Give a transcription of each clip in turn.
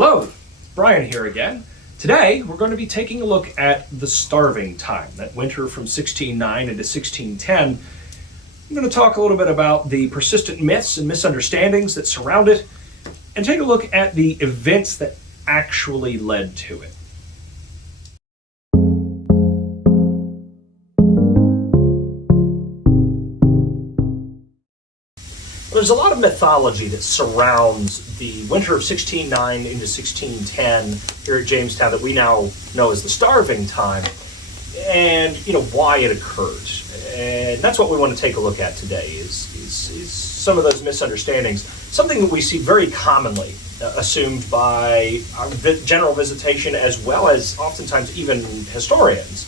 Hello, Brian here again. Today we're going to be taking a look at the starving time, that winter from 1609 into 1610. I'm going to talk a little bit about the persistent myths and misunderstandings that surround it, and take a look at the events that actually led to it. There's a lot of mythology that surrounds the winter of 1609 into 1610 here at Jamestown that we now know as the starving time, and why it occurred. And that's what we want to take a look at today is some of those misunderstandings. Something that we see very commonly assumed by our general visitation, as well as oftentimes even historians,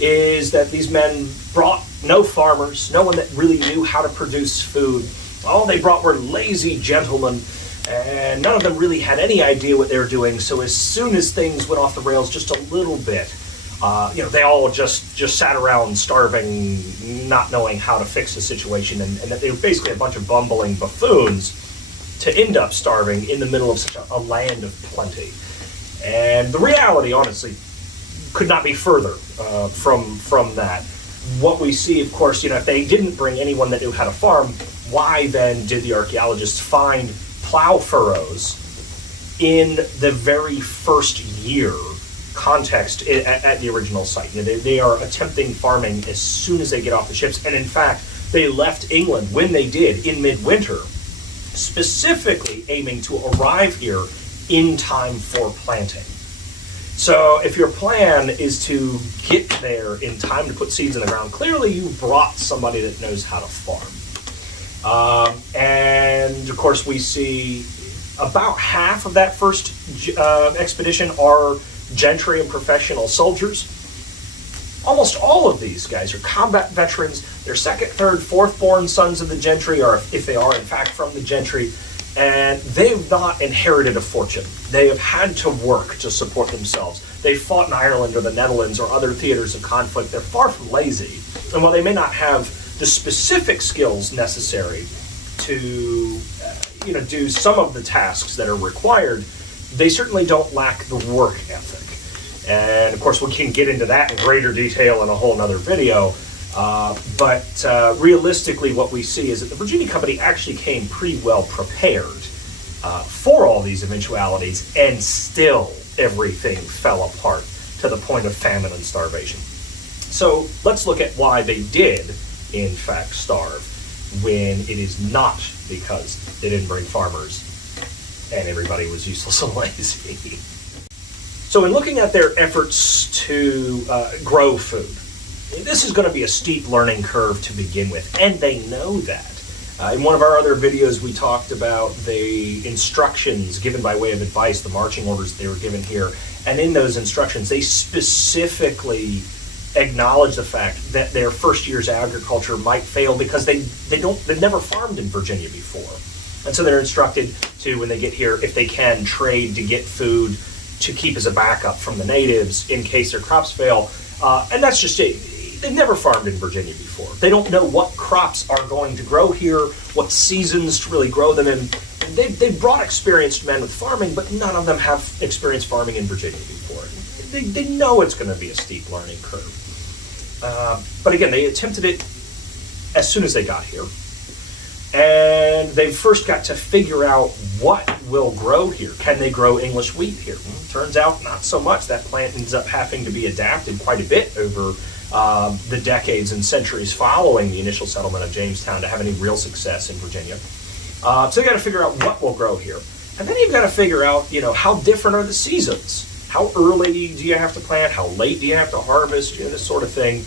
is that these men brought no farmers, no one that really knew how to produce food. All they brought were lazy gentlemen, and none of them really had any idea what they were doing. So as soon as things went off the rails just a little bit, they all just sat around starving, not knowing how to fix the situation, and that they were basically a bunch of bumbling buffoons to end up starving in the middle of such a land of plenty. And the reality, honestly, could not be further from that. What we see, of course, if they didn't bring anyone that knew how to farm, why then did the archaeologists find plow furrows in the very first year context at the original site? They are attempting farming as soon as they get off the ships, and in fact, they left England when they did in midwinter, specifically aiming to arrive here in time for planting. So if your plan is to get there in time to put seeds in the ground, clearly you brought somebody that knows how to farm. And of course we see about half of that first expedition are gentry and professional soldiers. Almost all of these guys are combat veterans. They're second, third, fourth born sons of the gentry, or if they are in fact from the gentry, and they've not inherited a fortune. They have had to work to support themselves. They fought in Ireland or the Netherlands or other theaters of conflict. They're far from lazy. And while they may not have the specific skills necessary to do some of the tasks that are required, they certainly don't lack the work ethic. And of course we can get into that in greater detail in a whole nother video, but realistically what we see is that the Virginia Company actually came pretty well prepared for all these eventualities, and still everything fell apart to the point of famine and starvation. So let's look at why they did in fact starve, when it is not because they didn't bring farmers and everybody was useless and lazy. So in looking at their efforts to grow food, this is going to be a steep learning curve to begin with, and they know that. In one of our other videos, we talked about the instructions given by way of advice, the marching orders they were given here, and in those instructions, they specifically acknowledge the fact that their first year's agriculture might fail because they've never farmed in Virginia before. And so they're instructed to, when they get here, if they can, trade to get food to keep as a backup from the natives in case their crops fail. And that's just it. They've never farmed in Virginia before. They don't know what crops are going to grow here, what seasons to really grow them in. They've brought experienced men with farming, but none of them have experienced farming in Virginia before. They know it's going to be a steep learning curve. But again, they attempted it as soon as they got here. And they first got to figure out what will grow here. Can they grow English wheat here? Well, turns out not so much. That plant ends up having to be adapted quite a bit over the decades and centuries following the initial settlement of Jamestown to have any real success in Virginia. So they got to figure out what will grow here. And then you've got to figure out, how different are the seasons? How early do you have to plant? How late do you have to harvest? This sort of thing.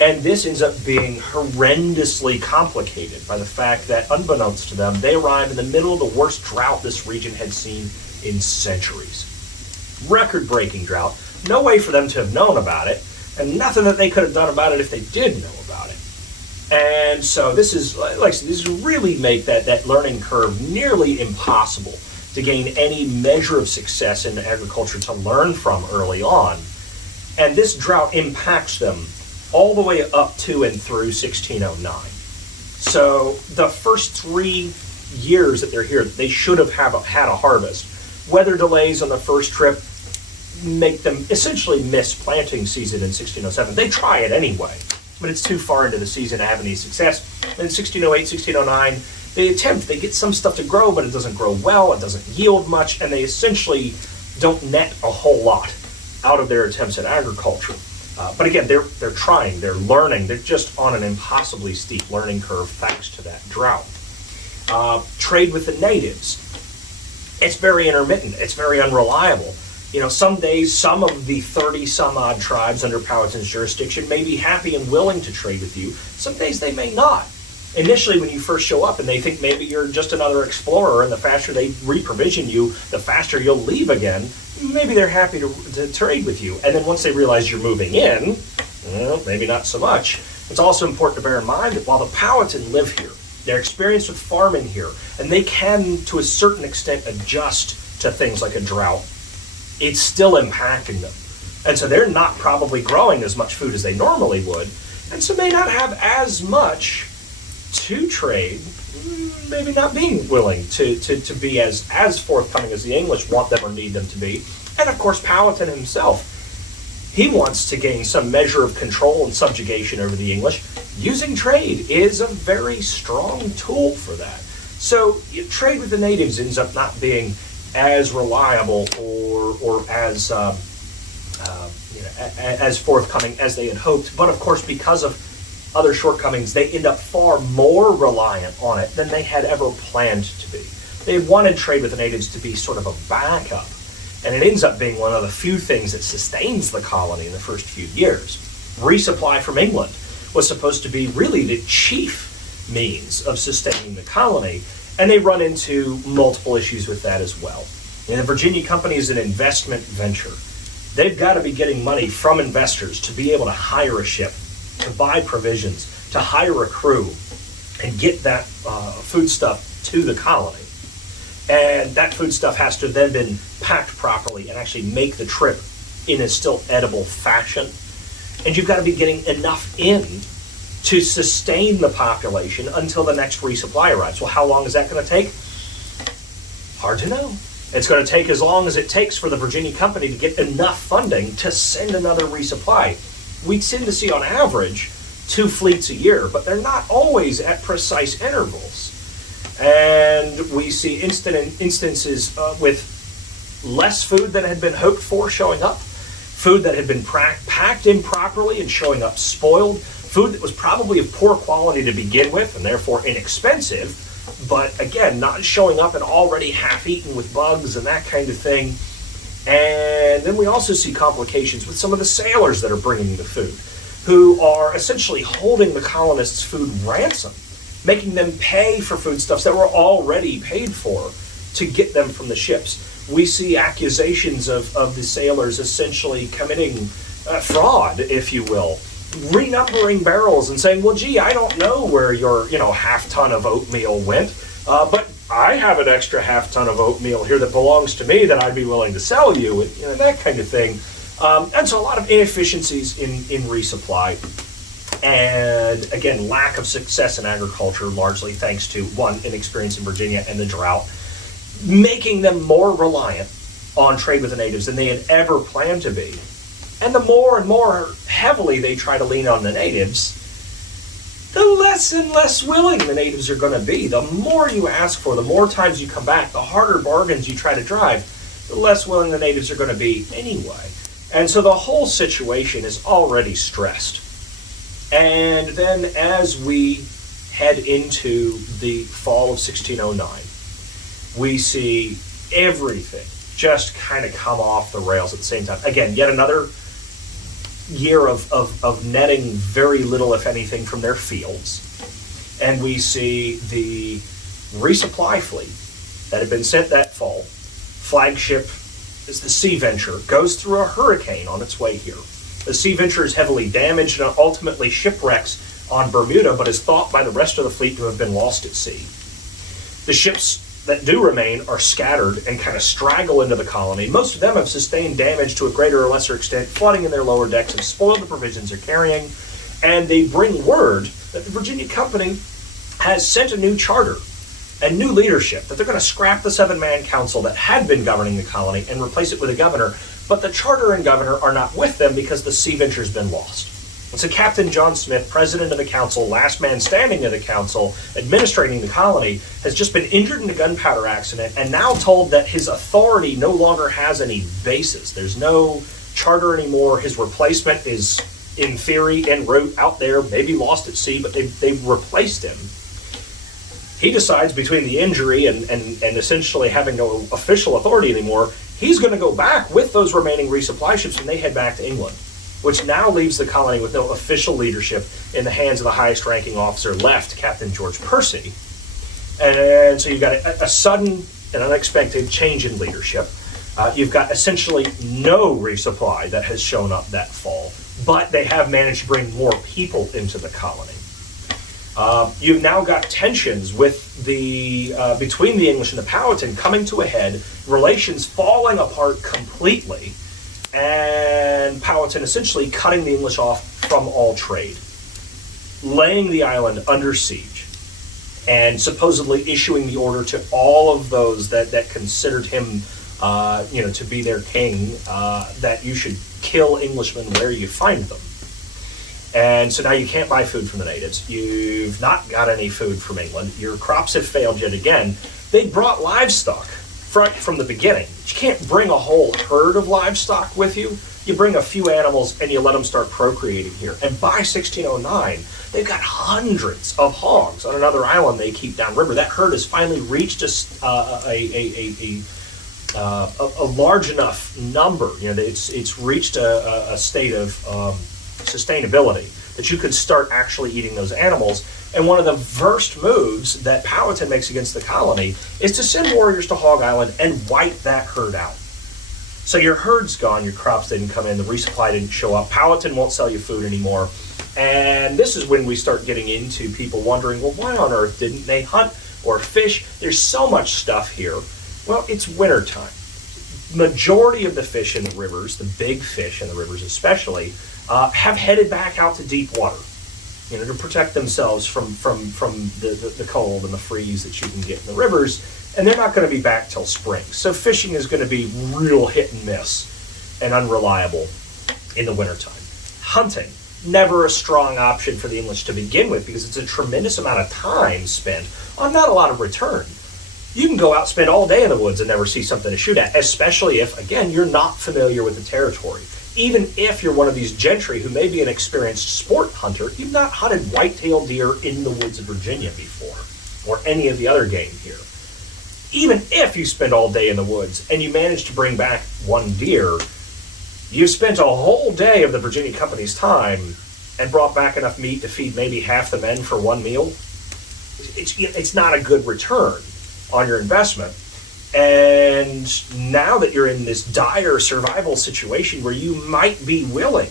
And this ends up being horrendously complicated by the fact that, unbeknownst to them, they arrived in the middle of the worst drought this region had seen in centuries. Record-breaking drought. No way for them to have known about it, and nothing that they could have done about it if they did know about it. And so this is, like I said, this really make that learning curve nearly impossible to gain any measure of success in agriculture to learn from early on. And this drought impacts them all the way up to and through 1609. So the first 3 years that they're here, they should have had a harvest. Weather delays on the first trip make them essentially miss planting season in 1607. They try it anyway, but it's too far into the season to have any success. In 1608, 1609, they get some stuff to grow, but it doesn't grow well, it doesn't yield much, and they essentially don't net a whole lot out of their attempts at agriculture. But again, they're trying, they're learning, they're just on an impossibly steep learning curve thanks to that drought. Trade with the natives. It's very intermittent, it's very unreliable. Some days, some of the 30-some-odd tribes under Powhatan's jurisdiction may be happy and willing to trade with you. Some days they may not. Initially, when you first show up and they think maybe you're just another explorer, and the faster they reprovision you, the faster you'll leave again, maybe they're happy to trade with you. And then once they realize you're moving in, well, maybe not so much. It's also important to bear in mind that while the Powhatan live here, they're experienced with farming here, and they can, to a certain extent, adjust to things like a drought, it's still impacting them. And so they're not probably growing as much food as they normally would, and so may not have as much to trade, maybe not being willing to be as forthcoming as the English want them or need them to be. And of course, Powhatan himself, he wants to gain some measure of control and subjugation over the English. Using trade is a very strong tool for that. So trade with the natives ends up not being as reliable or as as forthcoming as they had hoped. But of course, because of other shortcomings, they end up far more reliant on it than they had ever planned to be. They wanted trade with the natives to be sort of a backup, and it ends up being one of the few things that sustains the colony in the first few years. Resupply from England was supposed to be really the chief means of sustaining the colony, and they run into multiple issues with that as well. And the Virginia Company is an investment venture. They've got to be getting money from investors to be able to hire a ship, to buy provisions, to hire a crew, and get that food stuff to the colony. And that food stuff has to then been packed properly and actually make the trip in a still edible fashion. And you've got to be getting enough in to sustain the population until the next resupply arrives. Well, how long is that going to take? Hard to know. It's going to take as long as it takes for the Virginia Company to get enough funding to send another resupply. We tend to see on average 2 fleets a year, but they're not always at precise intervals. And we see instances with less food than had been hoped for showing up, food that had been packed improperly and showing up spoiled, food that was probably of poor quality to begin with and therefore inexpensive, but again, not showing up and already half-eaten with bugs and that kind of thing. And then we also see complications with some of the sailors that are bringing the food, who are essentially holding the colonists' food ransom, making them pay for foodstuffs that were already paid for to get them from the ships. We see accusations of the sailors essentially committing fraud, if you will, renumbering barrels and saying, well, gee, I don't know where your half ton of oatmeal went, but I have an extra half ton of oatmeal here that belongs to me that I'd be willing to sell you, and that kind of thing. And so a lot of inefficiencies in resupply. And again, lack of success in agriculture, largely thanks to, one, inexperience in Virginia and the drought, making them more reliant on trade with the natives than they had ever planned to be. And the more and more heavily they try to lean on the natives, the less and less willing the natives are going to be. The more you ask for, the more times you come back, the harder bargains you try to drive, the less willing the natives are going to be anyway. And so the whole situation is already stressed. And then as we head into the fall of 1609, we see everything just kind of come off the rails at the same time. Again, yet another year of netting very little, if anything, from their fields. And we see the resupply fleet that had been sent that fall, flagship is the Sea Venture, goes through a hurricane on its way here. The Sea Venture is heavily damaged and ultimately shipwrecks on Bermuda, but is thought by the rest of the fleet to have been lost at sea. The ships that do remain are scattered and kind of straggle into the colony. Most of them have sustained damage to a greater or lesser extent. Flooding in their lower decks have spoiled the provisions they're carrying, and they bring word that the Virginia Company has sent a new charter and new leadership, that they're going to scrap the 7-man council that had been governing the colony and replace it with a governor, but the charter and governor are not with them because the sea venture's been lost. And so Captain John Smith, president of the council, last man standing of the council, administrating the colony, has just been injured in a gunpowder accident and now told that his authority no longer has any basis. There's no charter anymore. His replacement is, in theory, en route out there, maybe lost at sea, but they've replaced him. He decides between the injury and essentially having no official authority anymore, he's going to go back with those remaining resupply ships and they head back to England, which now leaves the colony with no official leadership in the hands of the highest ranking officer left, Captain George Percy. And so you've got a sudden and unexpected change in leadership. You've got essentially no resupply that has shown up that fall, but they have managed to bring more people into the colony. You've now got tensions with between the English and the Powhatan coming to a head, relations falling apart completely, and Powhatan essentially cutting the English off from all trade, laying the island under siege, and supposedly issuing the order to all of those that considered him to be their king, that you should kill Englishmen where you find them. And so now you can't buy food from the natives. You've not got any food from England. Your crops have failed yet again. They brought livestock from the beginning. You can't bring a whole herd of livestock with you. You bring a few animals and you let them start procreating here. And by 1609, they've got hundreds of hogs on another island they keep downriver. That herd has finally reached a large enough number. It's reached a state of sustainability that you could start actually eating those animals. And one of the first moves that Powhatan makes against the colony is to send warriors to Hog Island and wipe that herd out. So your herd's gone, your crops didn't come in, the resupply didn't show up, Powhatan won't sell you food anymore. And this is when we start getting into people wondering, well, why on earth didn't they hunt or fish? There's so much stuff here. Well, it's wintertime. Majority of the fish in the rivers, the big fish in the rivers especially, have headed back out to deep water, to protect themselves from the cold and the freeze that you can get in the rivers, and they're not going to be back till spring. So fishing is going to be real hit and miss and unreliable in the wintertime. Hunting, never a strong option for the English to begin with because it's a tremendous amount of time spent on not a lot of return. You can go out, spend all day in the woods and never see something to shoot at, especially if, again, you're not familiar with the territory. Even if you're one of these gentry who may be an experienced sport hunter, you've not hunted white-tailed deer in the woods of Virginia before, or any of the other game here. Even if you spend all day in the woods and you manage to bring back one deer, you've spent a whole day of the Virginia Company's time and brought back enough meat to feed maybe half the men for one meal. It's not a good return on your investment. And now that you're in this dire survival situation where you might be willing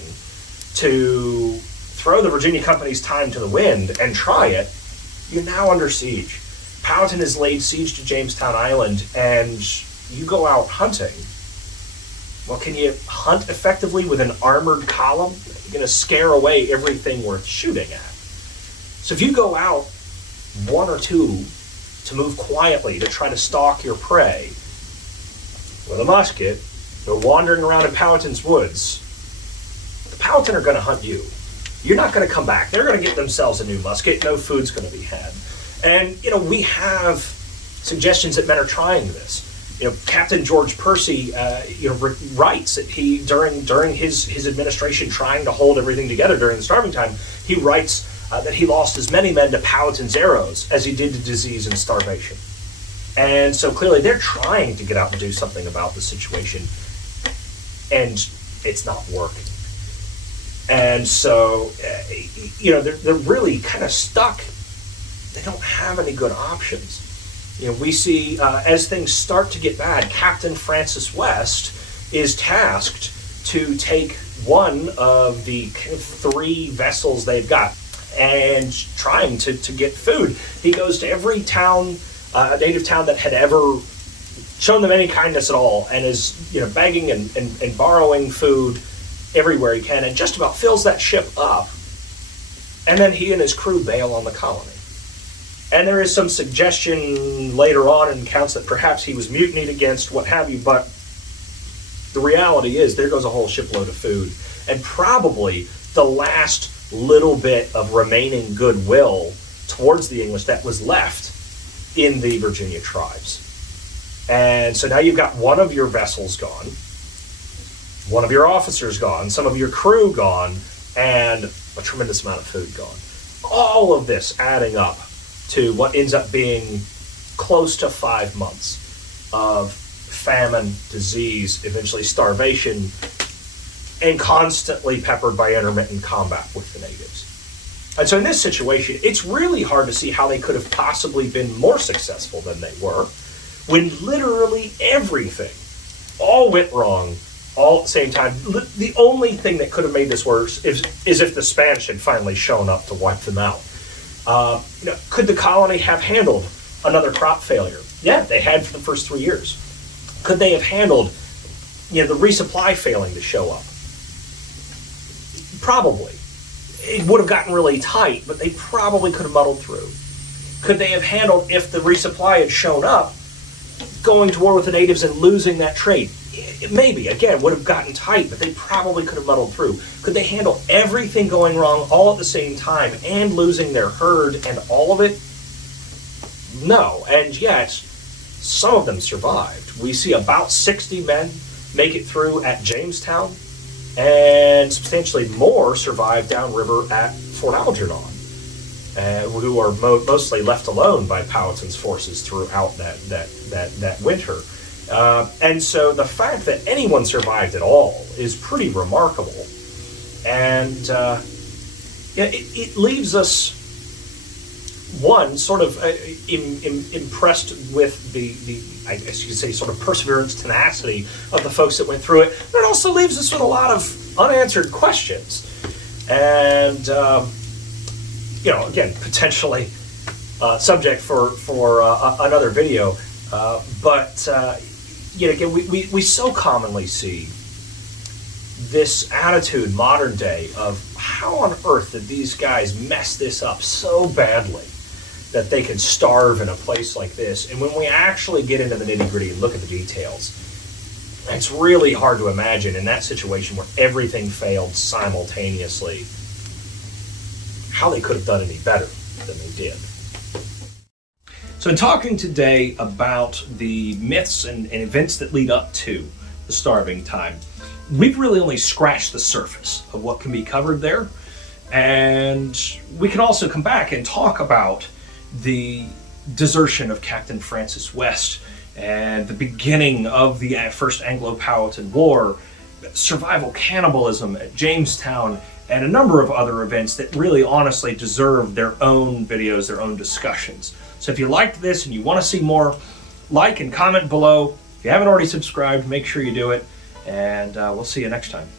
to throw the Virginia Company's time to the wind and try it, you're now under siege. Powhatan has laid siege to Jamestown Island, and you go out hunting. Well, can you hunt effectively with an armored column? You're going to scare away everything worth shooting at. So if you go out one or two to move quietly, to try to stalk your prey with a musket, they're wandering around in Powhatan's woods, the Powhatan are going to hunt you. You're not going to come back. They're going to get themselves a new musket. No food's going to be had. And, we have suggestions that men are trying this. Captain George Percy, writes that he, during his administration trying to hold everything together during the starving time, he writes that he lost as many men to Powhatan's arrows as he did to disease and starvation. And so clearly they're trying to get out and do something about the situation, and it's not working. And so, they're really kind of stuck. They don't have any good options. We see as things start to get bad, Captain Francis West is tasked to take one of the three vessels they've got and trying to get food. He goes to every town, native town that had ever shown them any kindness at all, and is begging and borrowing food everywhere he can, and just about fills that ship up. And then he and his crew bail on the colony. And there is some suggestion later on in accounts that perhaps he was mutinied against, what have you, but the reality is there goes a whole shipload of food. And probably the last little bit of remaining goodwill towards the English that was left in the Virginia tribes. And so now you've got one of your vessels gone, one of your officers gone, some of your crew gone, and a tremendous amount of food gone. All of this adding up to what ends up being close to 5 months of famine, disease, eventually starvation, and constantly peppered by intermittent combat with the natives. And so in this situation, it's really hard to see how they could have possibly been more successful than they were, when literally everything all went wrong all at the same time. The only thing that could have made this worse is if the Spanish had finally shown up to wipe them out. Could the colony have handled another crop failure? Yeah, they had for the first 3 years. Could they have handled, the resupply failing to show up? Probably. It would have gotten really tight, but they probably could have muddled through. Could they have handled, if the resupply had shown up, going to war with the natives and losing that trade? Maybe, again, would have gotten tight, but they probably could have muddled through. Could they handle everything going wrong all at the same time and losing their herd and all of it? No, and yet, some of them survived. We see about 60 men make it through at Jamestown, and substantially more survive downriver at Fort Algernon, who are mostly left alone by Powhatan's forces throughout that winter. And so the fact that anyone survived at all is pretty remarkable. And it leaves us, one, sort of impressed with the I guess you could say, sort of perseverance, tenacity of the folks that went through it. But it also leaves us with a lot of unanswered questions. And, again, potentially subject for another video. But again, we so commonly see this attitude modern day of how on earth did these guys mess this up so badly that they could starve in a place like this. And when we actually get into the nitty-gritty and look at the details, it's really hard to imagine in that situation where everything failed simultaneously how they could have done any better than they did. So in talking today about the myths and events that lead up to the starving time, we've really only scratched the surface of what can be covered there. And we can also come back and talk about the desertion of Captain Francis West and the beginning of the First Anglo-Powhatan War, survival cannibalism at Jamestown, and a number of other events that really honestly deserve their own videos, their own discussions. So if you liked this and you want to see more, like and comment below. If you haven't already subscribed, make sure you do it, and we'll see you next time.